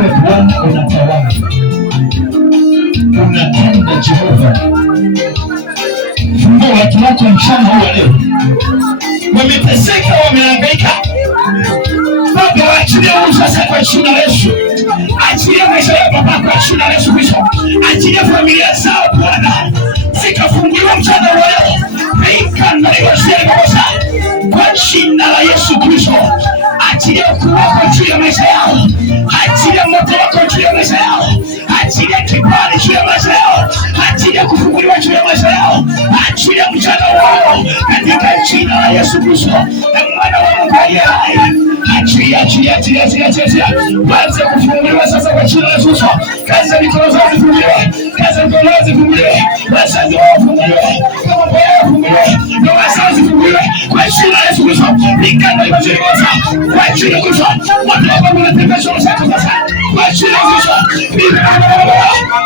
wewe Bwana unatawala, unatenda Jehova. Fungua watu wako mchana huu wa leo, wameteseka, wamehangaika. Baba, waachilie huru sasa kwa jina la Yesu. Achilia maisha ya baba kwa jina la Yesu Kristo. Achilia familia zao Bwana, zikafunguliwa mchana wa leo. Kwa jina la Yesu Kristo. Achilia ukuu wako juu ya maisha yao. Achilia moto wako juu ya maisha yao. Achilia kibali juu ya maisha yao. Achilia kufunguliwa juu ya maisha yao. Achilia mchana wao katika jina la Yesu Kristo. Na mwana wa Mungu aliye hai. Achilia. Waanze kufunguliwa sasa kwa jina la Yesu Kristo. Kazi za mikono zao zifunguliwe. Kazi za mikono zao zifunguliwe. Wazazi wao wafunguliwe. Kama baya wafunguliwe. Na wazazi wafunguliwe kwa jina la Yesu Kristo. Nikana imani moja. Kwa jina la Kristo. Watu hapa wanatembea shule zako sasa. Kwa jina la Kristo.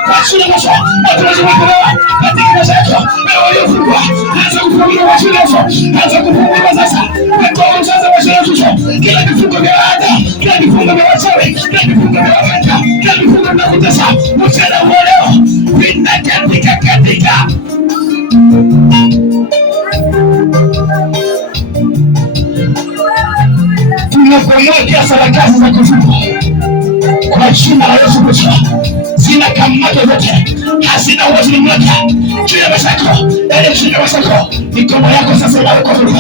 Kwa jina la Kristo. Watu wanatembea katika maisha yako. Wewe uliyofungwa. Anza kufunguliwa kwa jina la Yesu. Anza kufunguliwa sasa. Kwa jina la Yesu. Kila vifungo vya ada, kila vifungo vya wachawi, kila vifungo vya waganga, kila vifungo vya kutesa, mchana wa leo vinakatika katika. Tunapomoa kiasi la kazi za kufunga kwa jina la Yesu Kristo, zinakamata zote, hazina uwezo mamlaka juu ya maisha yako, juu ya maisha yako. Mikono yako sasa inawekwa huru,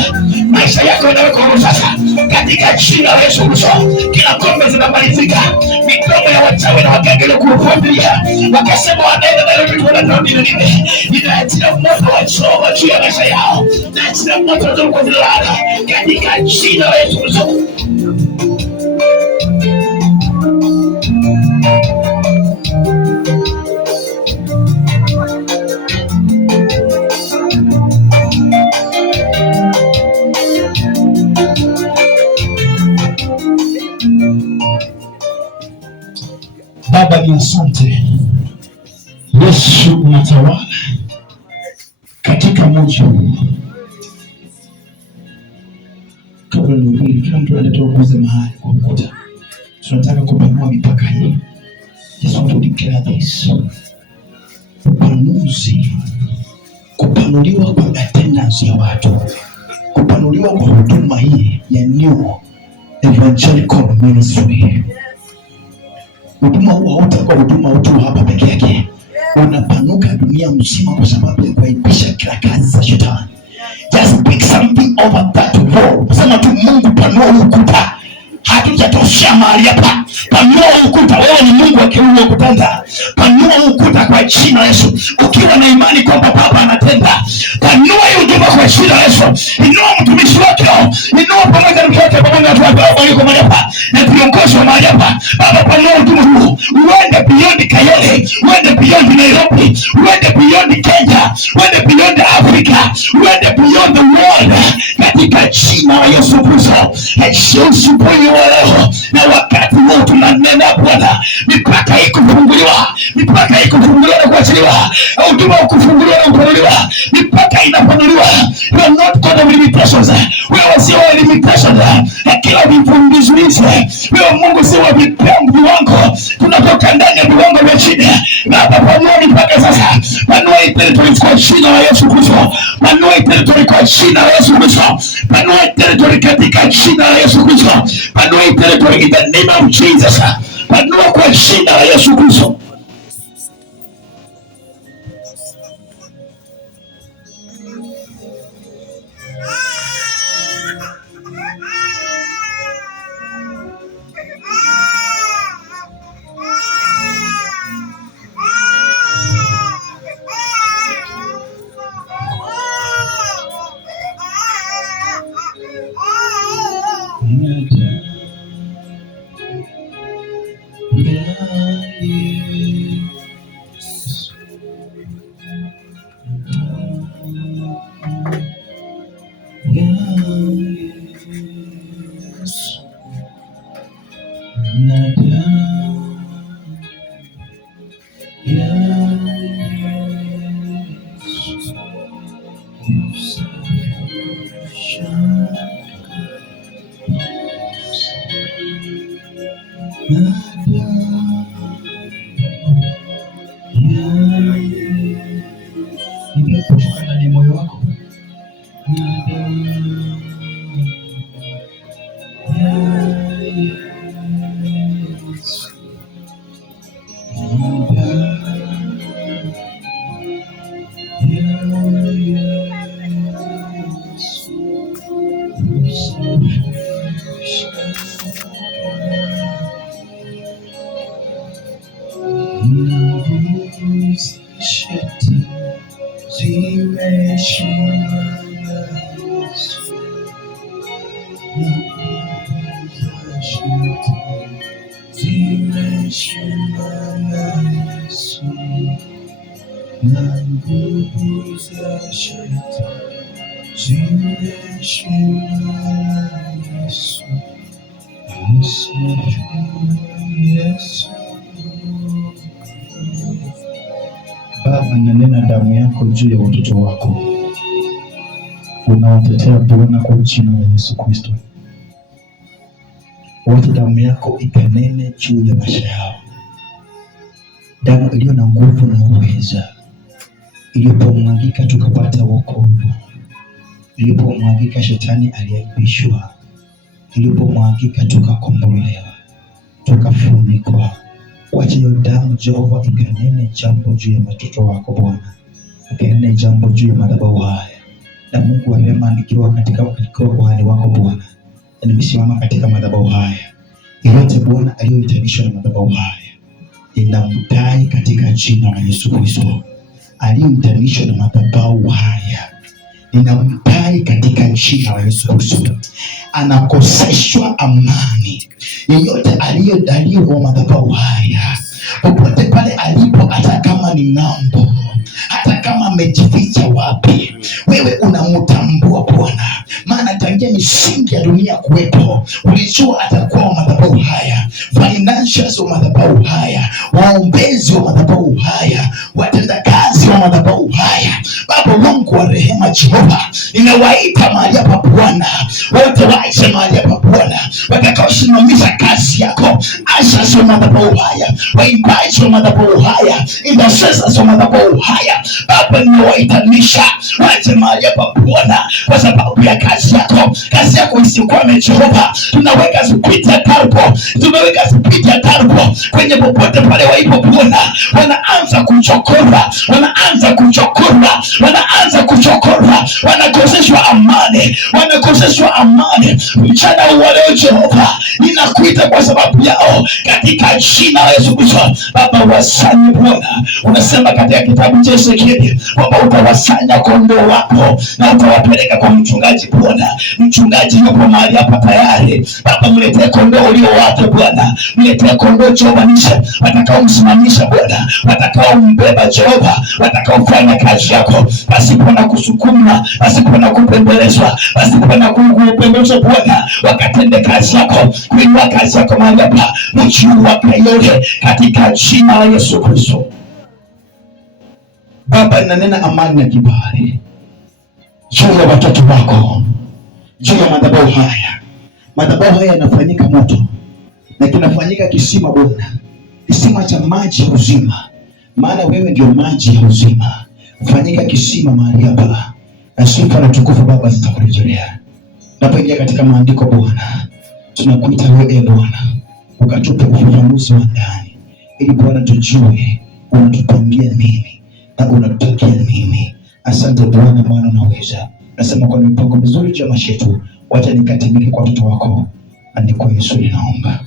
maisha yako inawekwa huru sasa katika jina la Yesu Kristo. Kila kombe zinamalizika, mikono ya wachawi na waganga ile kufuatilia, wakasema wanaenda na vitu wanarudi nini, inaachilia moto wa choma juu ya maisha yao, inaachilia moto wa choma katika jina la Yesu Kristo. Baba ni asante. Yesu unatawala katika mji huu. Kabla nihubiri, kila mtu anatoa kuuza mahali kwa ukuta. Tunataka kupanua mipaka hii. Just want to declare this. Upanuzi, kupanuliwa kwa attendance ya watu, kupanuliwa kwa huduma hii ya New Evangelical Ministry. Huduma huu hautakuwa huduma tu hapa peke yake, unapanuka dunia mzima kwa sababu ya kuaibisha kila kazi za shetani. Just speak something over that wall. Sema tu, Mungu panua ukuta. Hatujatoshea mahali hapa. Panua ukuta. Wewe ni Mungu akiua ukutanda. Panua ukuta kwa jina la Yesu. Ukiwa na imani kwamba Baba anatenda, panua hiyo huduma kwa jina la Yesu. Inua mtumishi wake, inua pamoja na mke pamoja na watu wako walioko mahali hapa na viongozi wa mahali hapa. Baba, panua huduma huu. Uende beyond Kayole, uende beyond Nairobi, uende beyond Kenya, uende beyond Africa, uende beyond the world katika jina la Yesu Kristo. Asubuhi wa leo na wakati huu tunanena Bwana, mipaka hii kufunguliwa, mipaka hii kufunguliwa na kuachiliwa, huduma kufunguliwa na kupanuliwa, mipaka inapanuliwa. We are not God of limitations. Wewe sio wa limitations. Kila vifungizi wewe Mungu sio wa viwango, tunatoka ndani ya viwango vya chini. Baba, panua mipaka sasa, panua territory kwa jina la Yesu Kristo, panua territory kwa jina la Yesu Kristo, panua territory katika jina la Yesu Kristo, panua territory in the name of Jesus, panua kwa jina la Yesu Kristo. Yeah. Nguvu za shetani zimeshindwa na Yesu. Nguvu za shetani zimeshindwa na Yesu. Na nguvu za shetani zimeshindwa na Yesu. Yesu. Baba, nanena damu yako juu ya watoto wako, unawatetea Bwana kwa jina la Yesu Kristo. Wacha damu yako ikanene juu ya maisha yao, damu iliyo na nguvu na uweza, ilipomwagika tukapata wokovu, ilipomwagika shetani aliaibishwa, ilipomwagika tukakombolewa, tukafunikwa. Wacha hiyo damu Jehova ikanene jambo juu ya watoto wako Bwana, ikanene jambo juu ya madhabahu haya. Na Mungu wa rehema, nikiwa katika kuhani wako Bwana, nimesimama katika madhabahu haya, yote Bwana aliyohitanishwa na madhabahu haya ninamdai katika jina la Yesu Kristo. Aliyohitanishwa na madhabahu haya ninamdai katika jina la Yesu Kristo. Anakoseshwa amani yeyote aliyodaiwa madhabahu haya, popote pale alipo, hata kama ni ng'ambo, hata kama amejificha wapi, wewe unamtambua Bwana, maana tangia misingi ya dunia kuwepo ulijua atakuwa madhabahu haya, financials wa madhabahu haya, waombezi wa madhabahu haya, watendakazi wa madhabahu haya. Baba Mungu wa rehema, Jehova, ninawaita mahali hapa Bwana, wote waje mahali hapa Bwana, watakaosimamisha kazi yako, asha wa madhabahu haya, waimbaji wa madhabahu haya, intercessors wa madhabahu haya. Baba, ninawaitanisha waje mahali hapa Bwana, kwa sababu ya kazi yako, kazi yako isikwame Jehova. Tunaweka spiti ya turbo, tumeweka spiti ya turbo kwenye popote pale waipo Bwana, wanaanza kuchokora, wanaanza kuchokora, wanaanza kuchokora, wanakoseshwa amani, wanakoseshwa amani. Mchana wa leo Jehova, ninakuita kwa sababu yao katika jina la Yesu Kristo. Baba, wasanye Bwana, unasema katika kitabu cha Ezekieli kwamba utawasanya kondoo wako na utawapeleka kwa mchungaji Bwana. Mchungaji yupo mahali hapa tayari. Baba, mletee kondoo ulio wake Bwana, mletee kondoo Jehova nisha, watakaomsimamisha Bwana, watakaombeba Jehova, watakaofanya kazi yako pasipo na kusukumwa, pasipo na kupembelezwa, pasipo na kupembelezwa Bwana, wakatende kazi yako, kuinua kazi yako mahali hapa, mjuu wa Kayole, katika jina la Yesu Kristo. Baba, ninanena amani na kibali juu ya watoto wako, juu ya madhabahu haya. Madhabahu haya yanafanyika moto na kinafanyika kisima Bwana, kisima cha maji ya uzima, maana wewe ndio maji ya uzima. Fanyika kisima mahali hapa, na sifa na tukufu Baba zitakurejelea. Tunapoingia katika maandiko Bwana, tunakuita wewe Bwana, ukatupe ufafanuzi wa ndani, ili Bwana tujue unatupangia nini na unatutakia nini. Asante Bwana, maana unaweza. Nasema kwa mipango mizuri juu ya maisha yetu, wacha nikatimike kwa watoto wako, na ni kwa Yesu ninaomba.